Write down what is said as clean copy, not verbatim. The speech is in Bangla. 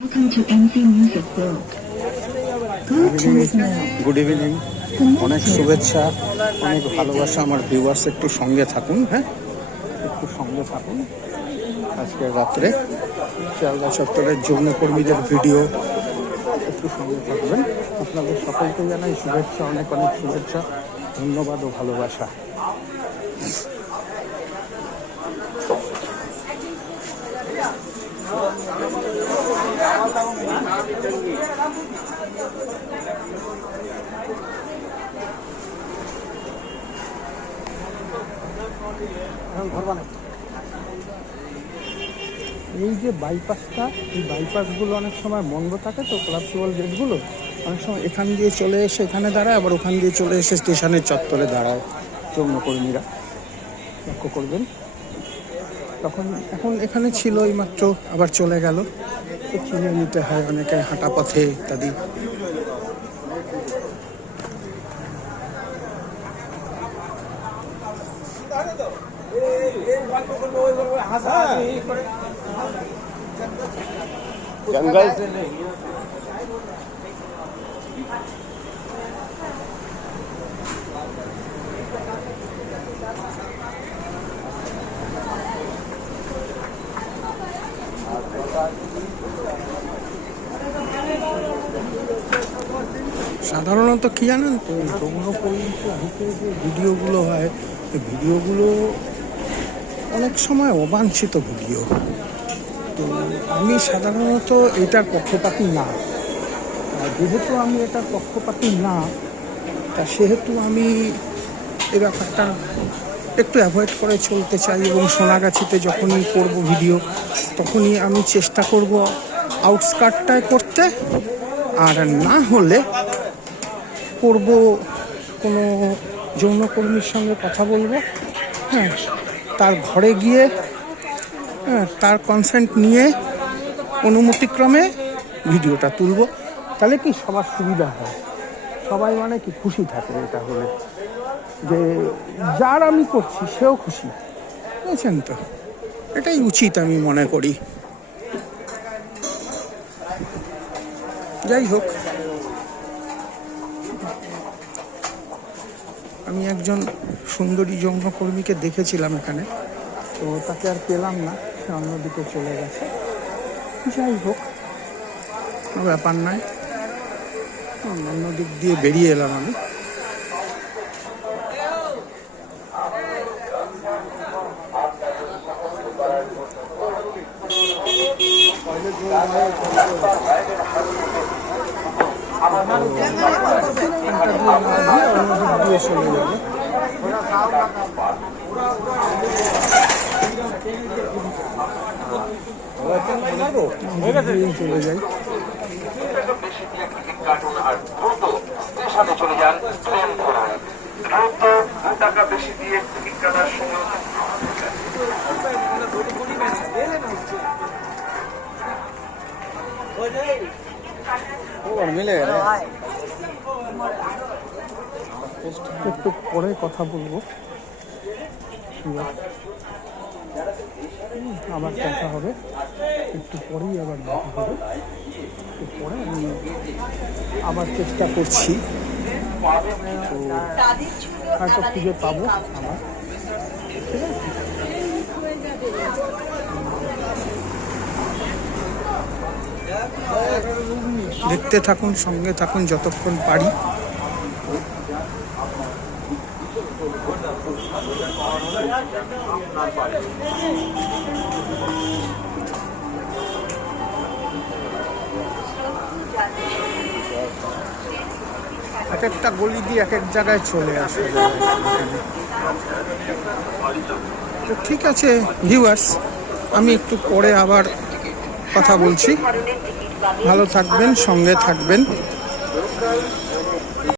Welcome to MC Music World. Good evening, অনেক শুভেচ্ছা, অনেক ভালোবাসা আমার ভিউয়ার্স। একটু সঙ্গে থাকুন, হ্যাঁ, একটু সঙ্গে থাকুন। আজকের রাত্রে শিয়ালদা চত্বরের যৌনকর্মীদের ভিডিও, একটু সঙ্গে থাকবেন। আপনাদের সকলকে জানাই শুভেচ্ছা, অনেক অনেক শুভেচ্ছা, ধন্যবাদ ও ভালোবাসা। এই যে বাইপাসটা, এই বাইপাসগুলো অনেক সময় বন্ধ থাকে, তো কোলাপসিবল গেটগুলো অনেক সময় এখান দিয়ে চলে এসে এখানে দাঁড়ায়, আবার ওখান দিয়ে চলে এসে স্টেশনের চত্বরে দাঁড়ায় যৌনকর্মীরা, লক্ষ্য করবেন। তখন এখন এখানে ছিল এইমাত্র, আবার চলে গেল, তো চিনে নিতে হয় অনেকে হাঁটা পথে ইত্যাদি। সাধারণত কি জানেন তো, যৌনকর্মীতে যে ভিডিওগুলো হয়, এই ভিডিওগুলো অনেক সময় অবাঞ্ছিত ভিডিও। তো আমি সাধারণত এটার পক্ষপাতী না, যেহেতু আমি এটার পক্ষপাতী না, তা সেহেতু আমি এই ব্যাপারটা একটু অ্যাভয়েড করে চলতে চাই। এবং সোনাগাছিতে যখনই করব ভিডিও, তখনই আমি চেষ্টা করব আউটস্কার্টটায় করতে, আর না হলে করব কোনো যৌনকর্মীর সঙ্গে কথা বলবো, হ্যাঁ, তার ঘরে গিয়ে, হ্যাঁ, তার কনসেন্ট নিয়ে অনুমতিক্রমে ভিডিওটা তুলব। তাহলে কি সবার সুবিধা হয়, সবাই মানে কি খুশি থাকে, এটা হলে যে যার আমি করছি সেও খুশি, বুঝেছেন তো, এটাই উচিত আমি মনে করি। যাই হোক, আমি একজন সুন্দরী যৌনকর্মীকে দেখেছিলাম এখানে, তো তাকে আর পেলাম না, সে অন্যদিকে চলে গেছে। যাই হোক, কোনো ব্যাপার নয়, অন্য দিক দিয়ে বেরিয়ে এলাম আমি। দিয়ে চলে যাবে, চলে যাই। চলে যান, ট্রেন ধরুন, দ্রুত 2 টাকা বেশি দিয়ে টিকিট কাটার সময় একটু পরে কথা বলবো, আবার দেখা হবে, একটু পরেই আবার দেখা হবে। একটু পরে আমি আবার চেষ্টা করছি, তো হয়তো খুঁজে পাবো আবার, ঠিক আছে। দেখতে থাকুন, সঙ্গে থাকুন যতক্ষণ পারি। এক একটা গলি দিয়ে এক এক জায়গায় চলে আসে। তো ঠিক আছে ভিউয়ার্স, আমি একটু পরে আবার কথা বলছি। ভালো থাকবেন, সঙ্গে থাকবেন।